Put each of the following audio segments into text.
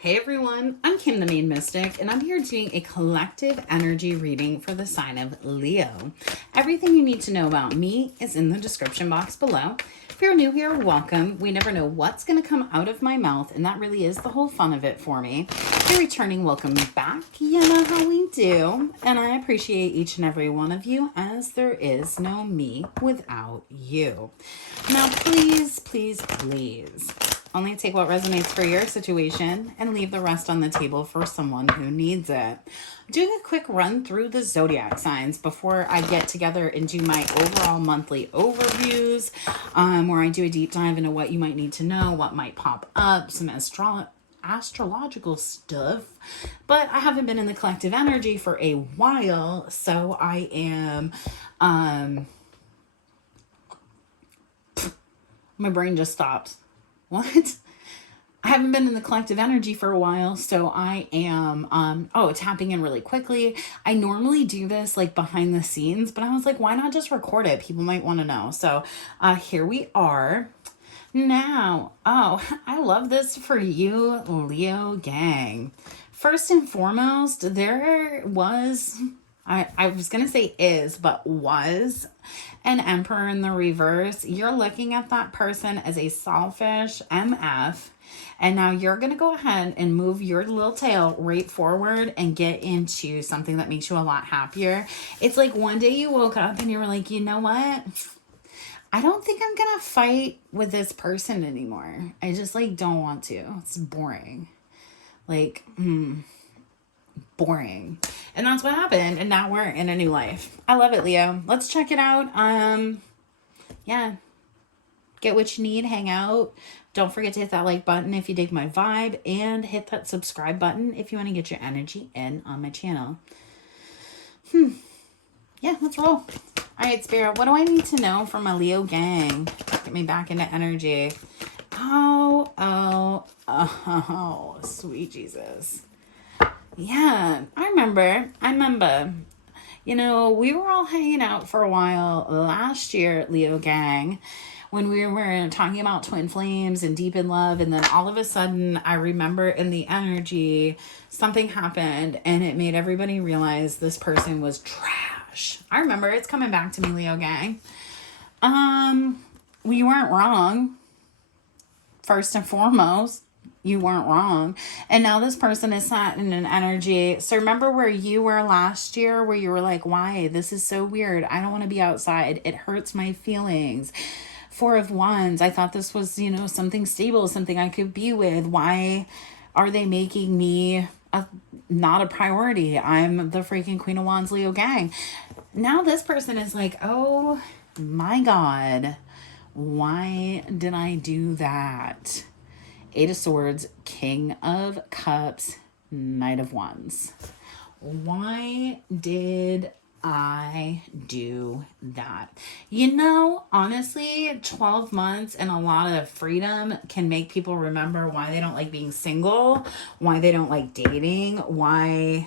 Hey everyone, I'm Kim the Maine Mystic, and I'm here doing a collective energy reading for the sign of Leo. Everything you need to know about me is in the description box below. If you're new here, welcome. We never know what's going to come out of my mouth, and that really is the whole fun of it for me. If you're returning, welcome back. You know how we do, and I appreciate each and every one of you, as there is no me without you. Now, please, please, please, only take what resonates for your situation and leave the rest on the table for someone who needs it. Doing a quick run through the zodiac signs before I get together and do my overall monthly overviews, where I do a deep dive into what you might need to know, what might pop up, some astrological stuff. But I haven't been in the collective energy for a while, so I am my brain just stopped. What? I haven't been in the collective energy for a while, so I am tapping in really quickly. I normally do this like behind the scenes, but I was like, why not just record it? People might want to know. So here we are. Now, I love this for you, Leo gang. First and foremost, there was, I was going to say is, but was an Emperor in the reverse. You're looking at that person as a selfish MF. And now you're going to go ahead and move your little tail right forward and get into something that makes you a lot happier. It's like one day you woke up and you were like, you know what? I don't think I'm going to fight with this person anymore. I just don't want to. It's boring. Boring. And that's what happened. And now we're in a new life. I love it, Leo. Let's check it out. Yeah. Get what you need. Hang out. Don't forget to hit that like button if you dig my vibe. And hit that subscribe button if you want to get your energy in on my channel. Yeah, let's roll. All right, Spirit. What do I need to know from my Leo gang? Get me back into energy. Oh, sweet Jesus. Yeah, I remember. You know, we were all hanging out for a while last year, Leo gang, when we were talking about twin flames and deep in love. And then all of a sudden, I remember in the energy, something happened and it made everybody realize this person was trash. I remember. It's coming back to me, Leo gang. We weren't wrong. First and foremost, you weren't wrong. And now this person is sat in an energy. So remember where you were last year, where you were like, why? This is so weird. I don't want to be outside. It hurts my feelings. Four of Wands. I thought this was, something stable, something I could be with. Why are they making me not a priority? I'm the freaking Queen of Wands, Leo gang. Now this person is like, oh my God, why did I do that? Eight of Swords, King of Cups, Knight of Wands. Why did I do that? Honestly, 12 months and a lot of freedom can make people remember why they don't like being single, why they don't like dating, why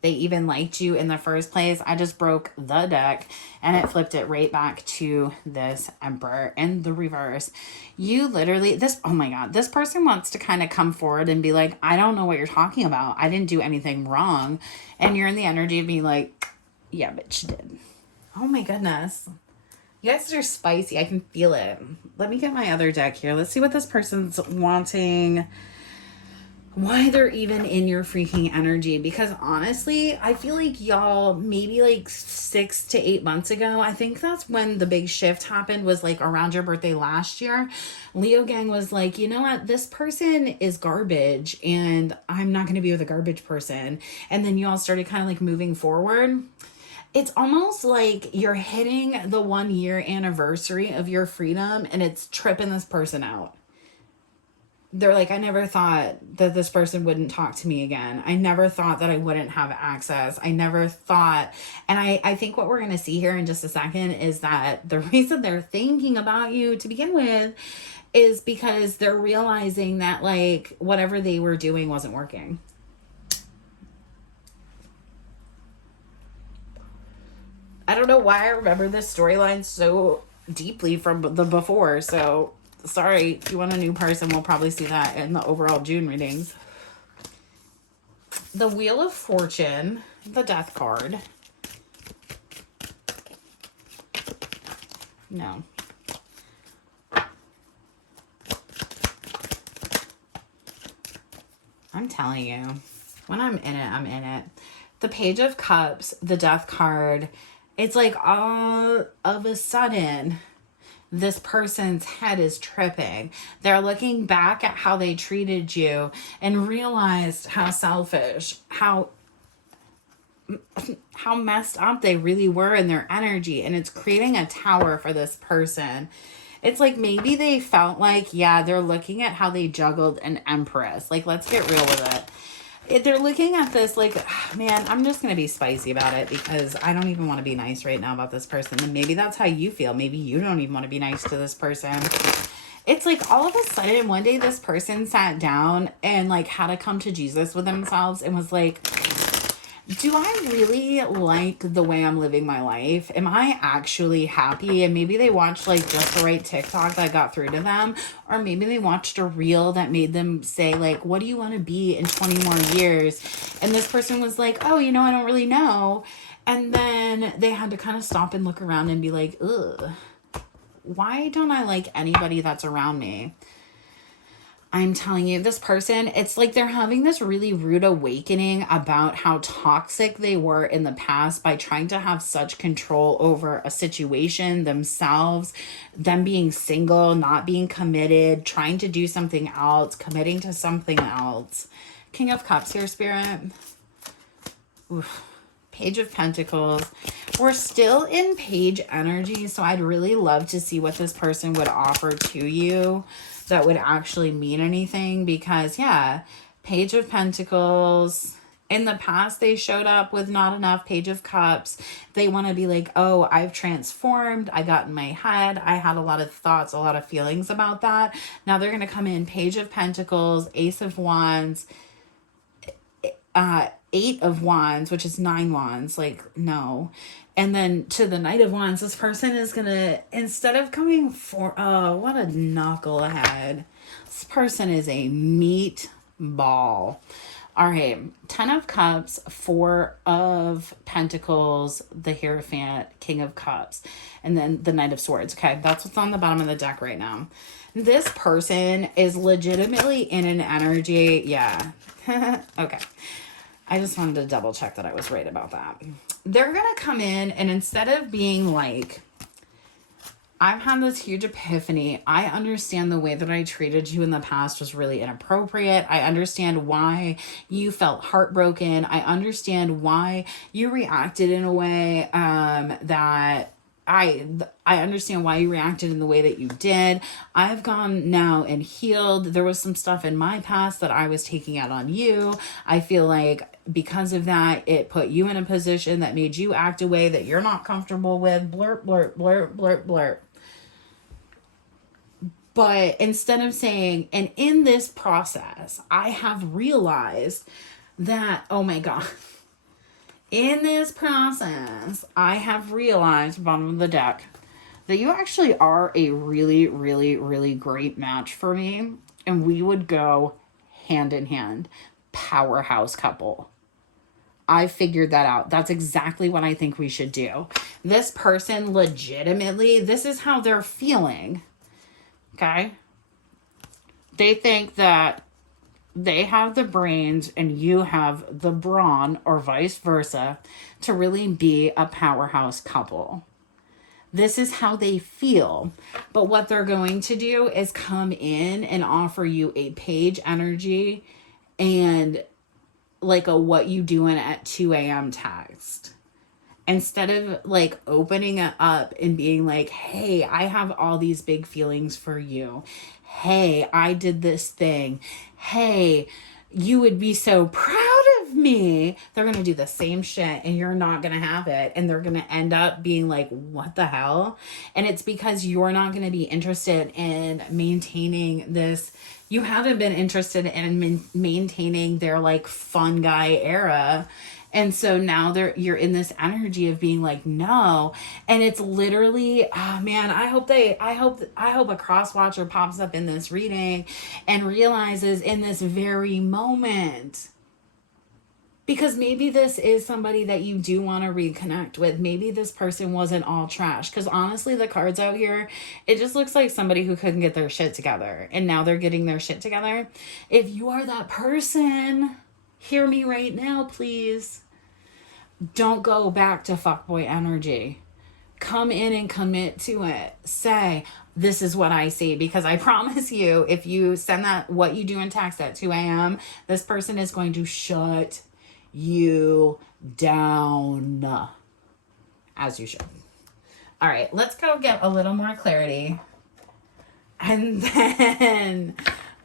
they even liked you in the first place. I just broke the deck and it flipped it right back to this Emperor in the reverse. You literally, oh my God, this person wants to kind of come forward and be like, I don't know what you're talking about. I didn't do anything wrong. And you're in the energy of being like, yeah, but you did. Oh my goodness. You guys are spicy. I can feel it. Let me get my other deck here. Let's see what this person's wanting. Why they're even in your freaking energy. Because honestly, I feel like y'all, maybe 6 to 8 months ago, I think that's when the big shift happened, was around your birthday last year. Leo gang was like, you know what, this person is garbage and I'm not going to be with a garbage person. And then you all started kind of moving forward. It's almost like you're hitting the 1 year anniversary of your freedom and it's tripping this person out. They're like, I never thought that this person wouldn't talk to me again. I never thought that I wouldn't have access. I never thought. And I think what we're going to see here in just a second is that the reason they're thinking about you to begin with is because they're realizing that whatever they were doing wasn't working. I don't know why I remember this storyline so deeply from the before. So sorry, if you want a new person, we'll probably see that in the overall June readings. the Wheel of Fortune, the Death card. No. I'm telling you, when I'm in it, I'm in it. The Page of Cups, the Death card, it's like all of a sudden, this person's head is tripping. They're looking back at how they treated you and realized how selfish, how messed up they really were in their energy. And it's creating a tower for this person. It's like maybe they felt like, yeah, they're looking at how they juggled an empress. Like, let's get real with it. They're looking at this like, man, I'm just going to be spicy about it because I don't even want to be nice right now about this person. And maybe that's how you feel. Maybe you don't even want to be nice to this person. It's like all of a sudden one day this person sat down and like had to come to Jesus with themselves and was like, do I really like the way I'm living my life? Am I actually happy? And maybe they watched like just the right TikTok that got through to them. Or maybe they watched a reel that made them say like, what do you want to be in 20 more years? And this person was like, oh, I don't really know. And then they had to kind of stop and look around and be like, ugh, why don't I like anybody that's around me? I'm telling you, this person, it's like they're having this really rude awakening about how toxic they were in the past by trying to have such control over a situation, themselves, them being single, not being committed, trying to do something else, committing to something else. King of Cups here, Spirit. Oof. Page of Pentacles. We're still in page energy, so I'd really love to see what this person would offer to you that would actually mean anything, because yeah, Page of Pentacles, in the past they showed up with not enough. Page of Cups, they want to be like, oh, I've transformed, I got in my head, I had a lot of thoughts, a lot of feelings about that. Now they're going to come in Page of Pentacles, Ace of Wands, 8 of Wands, which is 9 wands, like, no. And then to the Knight of Wands, this person is going to, instead of coming for, oh, what a knucklehead. This person is a meatball. All right, 10 of Cups, 4 of Pentacles, the Hierophant, King of Cups, and then the Knight of Swords. Okay, that's what's on the bottom of the deck right now. This person is legitimately in an energy, yeah. Okay. I just wanted to double check that I was right about that. They're going to come in and instead of being like, I've had this huge epiphany. I understand the way that I treated you in the past was really inappropriate. I understand why you felt heartbroken. I understand why you reacted in a way that I understand why you reacted in the way that you did. I've gone now and healed. There was some stuff in my past that I was taking out on you. I feel like because of that, it put you in a position that made you act a way that you're not comfortable with. Blurp, blurp, blurp, blurp, blurp. But instead of saying, and in this process, I have realized that, oh my God, in this process, I have realized, bottom of the deck, that you actually are a really, really, really great match for me. And we would go hand in hand. Powerhouse couple. I figured that out. That's exactly what I think we should do. This person legitimately, this is how they're feeling. Okay? They think that they have the brains and you have the brawn, or vice versa, to really be a powerhouse couple. This is how they feel. But what they're going to do is come in and offer you a page energy and like a what you doing at 2 a.m. text. Instead of like opening it up and being like, hey, I have all these big feelings for you. Hey, I did this thing. Hey, you would be so proud of me. They're going to do the same shit and you're not going to have it. And they're going to end up being like, what the hell? And it's because you're not going to be interested in maintaining this. You haven't been interested in maintaining their like fun guy era. And so now you're in this energy of being like, no. And it's literally, oh man, I hope a cross watcher pops up in this reading and realizes in this very moment Because maybe this is somebody that you do want to reconnect with. Maybe this person wasn't all trash. Because honestly, the cards out here, it just looks like somebody who couldn't get their shit together. And now they're getting their shit together. If you are that person, hear me right now, please. Don't go back to fuckboy energy. Come in and commit to it. Say, this is what I see. Because I promise you, if you send that what you do in text at 2 a.m., this person is going to shut you down, as you should. All right, let's go get a little more clarity, and then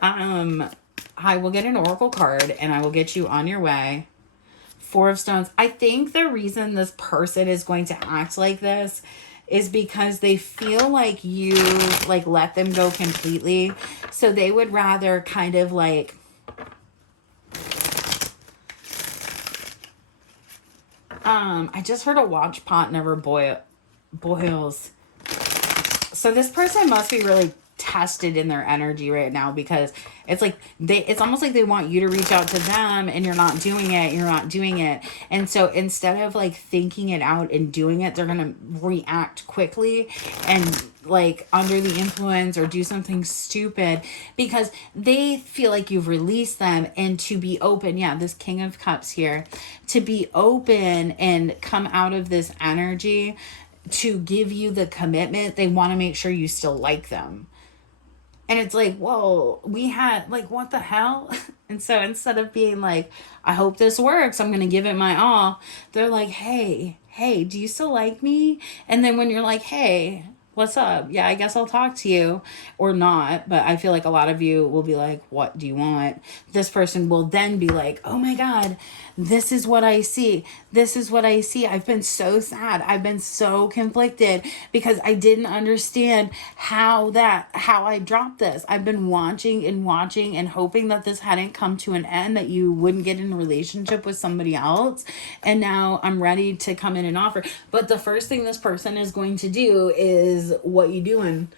I will get an oracle card and I will get you on your way. 4 of Stones. I think the reason this person is going to act like this is because they feel like you like let them go completely, so they would rather kind of like I just heard a watch pot never boils. So this person must be really tested in their energy right now, because it's like it's almost like they want you to reach out to them and you're not doing it. And so instead of like thinking it out and doing it, they're going to react quickly and like under the influence or do something stupid because they feel like you've released them. And to be open, yeah, this King of Cups here, to be open and come out of this energy to give you the commitment, they want to make sure you still like them. And it's like, whoa, we had, like, what the hell? And so instead of being like, I hope this works, I'm going to give it my all, they're like, hey, do you still like me? And then when you're like, hey, what's up? Yeah, I guess I'll talk to you, or not. But I feel like a lot of you will be like, what do you want? This person will then be like, oh my God, this is what I see. This is what I see. I've been so sad. I've been so conflicted because I didn't understand how I dropped this. I've been watching and hoping that this hadn't come to an end, that you wouldn't get in a relationship with somebody else. And now I'm ready to come in and offer. But the first thing this person is going to do is, what you doing?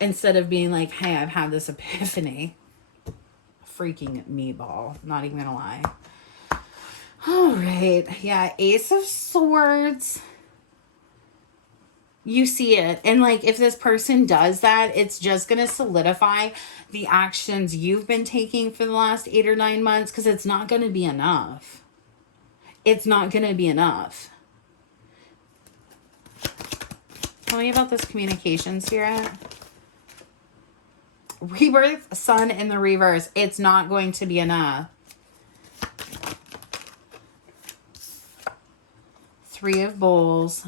Instead of being like, hey, I've had this epiphany. Freaking meatball. Not even gonna lie. All right. Yeah, Ace of Swords. You see it. And like, if this person does that, it's just going to solidify the actions you've been taking for the last 8 or 9 months, because it's not going to be enough. It's not going to be enough. Tell me about this communication, Spirit. Rebirth, Sun in the reverse. It's not going to be enough. 3 of Bowls.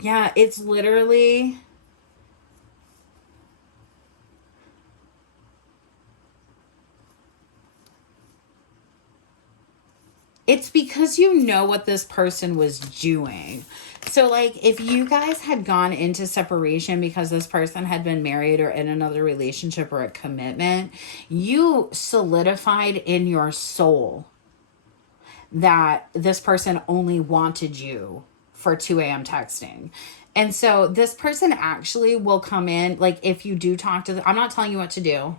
Yeah, it's literally... It's because you know what this person was doing. So, like, if you guys had gone into separation because this person had been married or in another relationship or a commitment, you solidified in your soul that this person only wanted you for 2 a.m. texting. And so this person actually will come in, like, if you do talk to them, I'm not telling you what to do.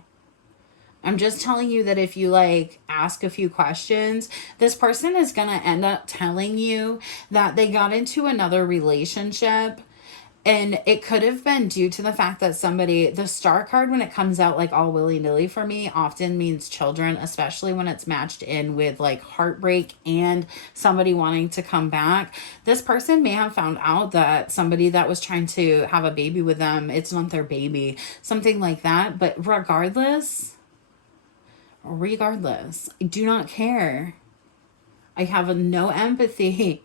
I'm just telling you that if you like ask a few questions, this person is going to end up telling you that they got into another relationship. And it could have been due to the fact that somebody, the star card, when it comes out like all willy-nilly for me, often means children, especially when it's matched in with like heartbreak and somebody wanting to come back. This person may have found out that somebody that was trying to have a baby with them, it's not their baby, something like that. But regardless, I do not care. I have no empathy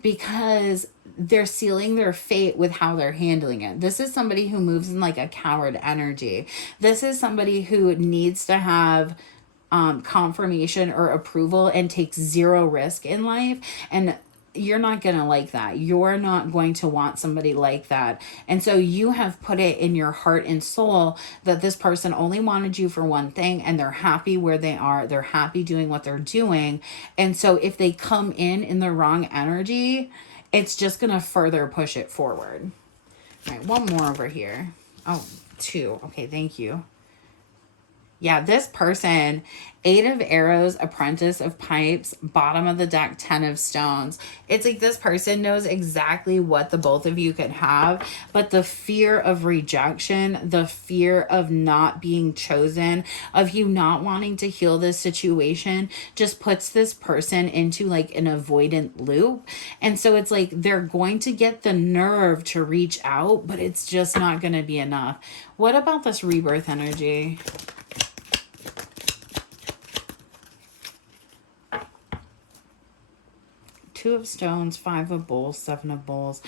because they're sealing their fate with how they're handling it. This is somebody who moves in like a coward energy. This is somebody who needs to have confirmation or approval and takes zero risk in life. And you're not going to like that. You're not going to want somebody like that. And so you have put it in your heart and soul that this person only wanted you for one thing, and they're happy where they are. They're happy doing what they're doing. And so if they come in the wrong energy, it's just going to further push it forward. All right, one more over here. Oh, 2. Okay, thank you. Yeah, this person, 8 of Arrows, Apprentice of Pipes, bottom of the deck, 10 of Stones. It's like this person knows exactly what the both of you could have, but the fear of rejection, the fear of not being chosen, of you not wanting to heal this situation, just puts this person into like an avoidant loop. And so it's like they're going to get the nerve to reach out, but it's just not going to be enough. What about this rebirth energy? Two of Stones, 5 of Bowls, 7 of Bowls.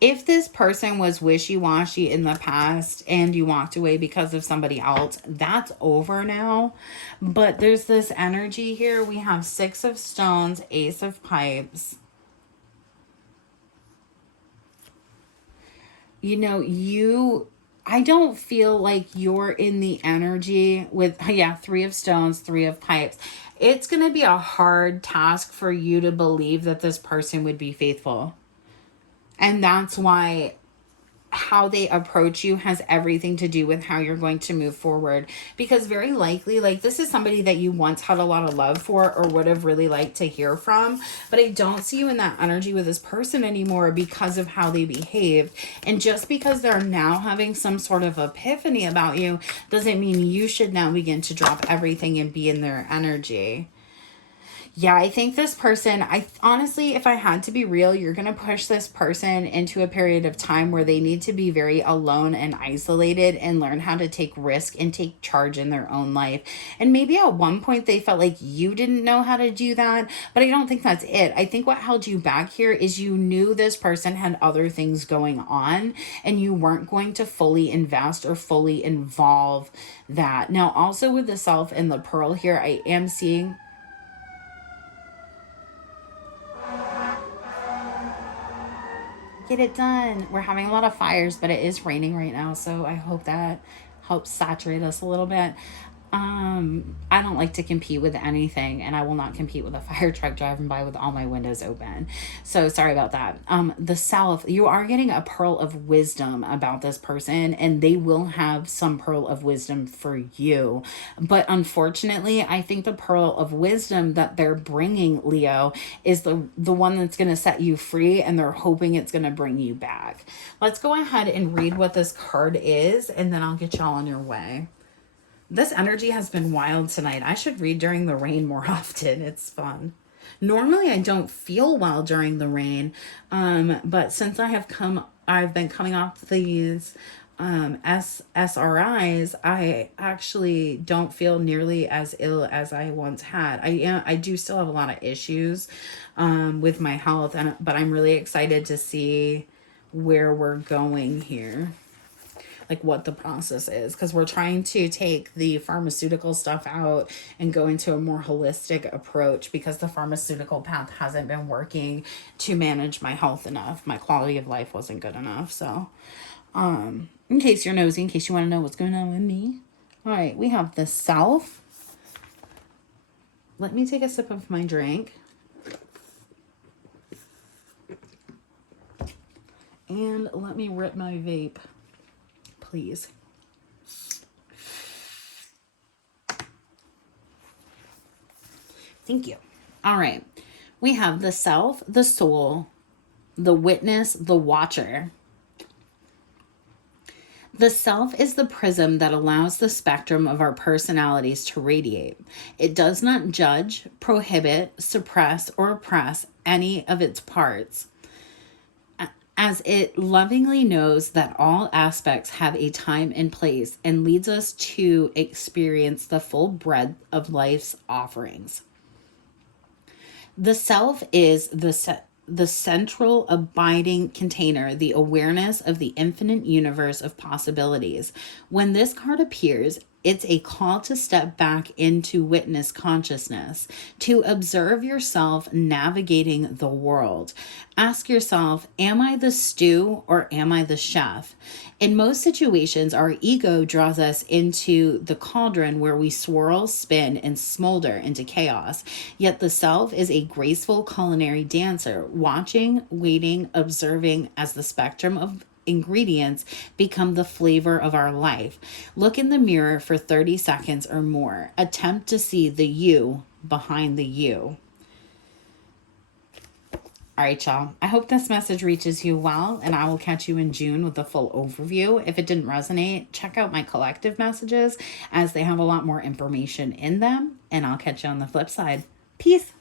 If this person was wishy-washy in the past and you walked away because of somebody else, that's over now. But there's this energy here. We have 6 of Stones, Ace of Pipes. You know, I don't feel like you're in the energy with, yeah, 3 of Stones, 3 of Pipes. It's going to be a hard task for you to believe that this person would be faithful. And that's why how they approach you has everything to do with how you're going to move forward. Because very likely, like, this is somebody that you once had a lot of love for or would have really liked to hear from. But I don't see you in that energy with this person anymore because of how they behaved. And just because they're now having some sort of epiphany about you doesn't mean you should now begin to drop everything and be in their energy. Yeah, I think this person, I honestly, if I had to be real, you're going to push this person into a period of time where they need to be very alone and isolated and learn how to take risk and take charge in their own life. And maybe at one point they felt like you didn't know how to do that, but I don't think that's it. I think what held you back here is you knew this person had other things going on and you weren't going to fully invest or fully involve that. Now, also with the Self and the Pearl here, I am seeing get it done. We're having a lot of fires, but it is raining right now, so I hope that helps saturate us a little bit. I don't like to compete with anything, and I will not compete with a fire truck driving by with all my windows open. So sorry about that. The Self, you are getting a pearl of wisdom about this person, and they will have some pearl of wisdom for you. But unfortunately, I think the pearl of wisdom that they're bringing, Leo, is the one that's going to set you free, and they're hoping it's going to bring you back. Let's go ahead and read what this card is, and then I'll get y'all on your way. This energy has been wild tonight. I should read during the rain more often. It's fun. Normally I don't feel well during the rain, but since I've been coming off these SRIs, I actually don't feel nearly as ill as I once had. I do still have a lot of issues with my health, but I'm really excited to see where we're going here. Like what the process is, because we're trying to take the pharmaceutical stuff out and go into a more holistic approach, because the pharmaceutical path hasn't been working to manage my health enough. My quality of life wasn't good enough. So in case you're nosy, in case you want to know what's going on with me. All right, we have the Self. Let me take a sip of my drink. And let me rip my vape, please. Thank you. All right. We have the Self, the Soul, the Witness, the Watcher. The Self is the prism that allows the spectrum of our personalities to radiate. It does not judge, prohibit, suppress, or oppress any of its parts, as it lovingly knows that all aspects have a time and place and leads us to experience the full breadth of life's offerings. The Self is the central abiding container, the awareness of the infinite universe of possibilities. When this card appears, it's a call to step back into witness consciousness, to observe yourself navigating the world. Ask yourself, am I the stew or am I the chef? In most situations, our ego draws us into the cauldron where we swirl, spin, and smolder into chaos. Yet the Self is a graceful culinary dancer, watching, waiting, observing as the spectrum of ingredients become the flavor of our life. Look in the mirror for 30 seconds or more. Attempt to see the you behind the you. All right, y'all. I hope this message reaches you well, and I will catch you in June with the full overview. If it didn't resonate, check out my collective messages as they have a lot more information in them, and I'll catch you on the flip side. Peace.